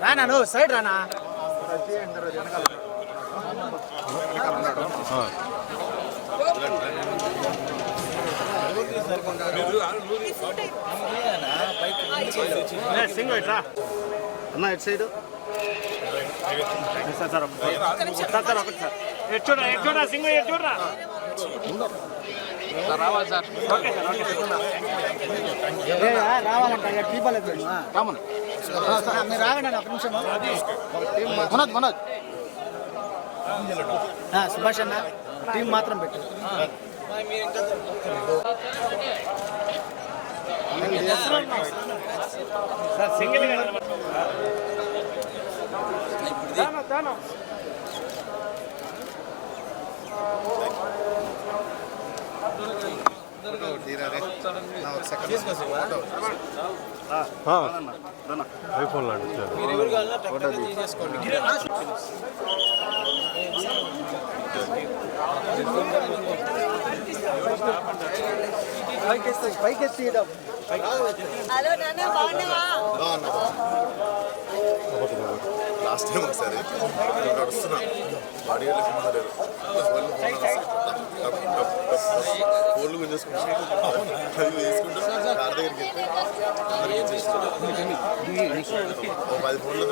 రానా నువ్వు సైడ్ రానా అన్న at side చూడ సింగ్ చూడరా రావాలి సార్. రావాలంట టీపలేదు రామన్ మీరు రాగండి ఒక నిమిషం మనోజ్ సుభాష్ అన్న టీం మాత్రం పెట్టు సార్ సింగిల్ ఐఫోన్ లాంటి పైకెత్తి హలో నాన్న బాగున్నావా? లాస్ట్ టైం ఒకసారి నడుస్తున్నా బాడీ లేదు ఫోన్లు గుంజేసుకుంటా వేసుకుంటూ కార్ దగ్గరికి వెళ్తే 10 ఫోన్లు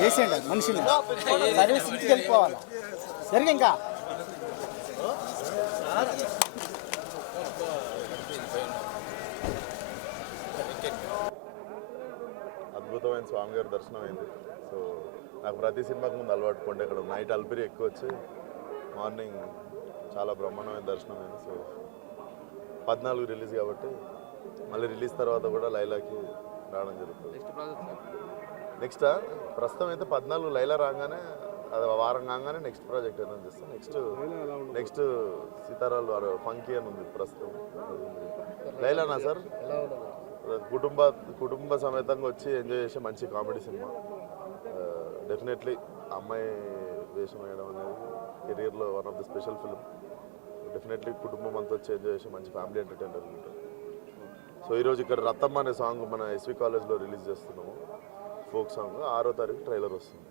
వేసేయండి మనిషిని సర్వీస్ ఇంటికి వెళ్ళిపోవాలి జరిగి ఇంకా అద్భుతమైన స్వామి గారి దర్శనం అయింది. సో నాకు ప్రతి సినిమాకి ముందు అలవాటు కొంటే ఇక్కడ నైట్ అల్పిరి ఎక్కువ వచ్చి మార్నింగ్ చాలా బ్రహ్మాండమైన దర్శనం అయింది. సో 14 రిలీజ్ కాబట్టి మళ్ళీ రిలీజ్ తర్వాత కూడా లైలాకి రావడం జరుగుతుంది. నెక్స్ట్ ప్రస్తుతం అయితే 14 లైలా రాగానే అది వారం కాగానే నెక్స్ట్ ప్రాజెక్ట్ ఏదైనా చేస్తాం. నెక్స్ట్ సీతారాలు ఫంకీ అని ఉంది ప్రస్తుతం. లైలానా సార్ కుటుంబ సమేతంగా వచ్చి ఎంజాయ్ చేసే మంచి కామెడీ సినిమా. డెఫినెట్లీ అమ్మాయి వేషం వేయడం అనేది కెరీర్లో one of the special film. Definitely కుటుంబం అంతా వచ్చి ఎంజాయ్ చేసే మంచి ఫ్యామిలీ ఎంటర్టైనర్ ఉంటుంది. సో ఈరోజు ఇక్కడ రత్తమ్మ అనే సాంగ్ మన ఎస్వి కాలేజ్లో రిలీజ్ చేస్తున్నాము. ఫోక్ సాంగ్ 6వ తారీఖు ట్రైలర్ వస్తుంది.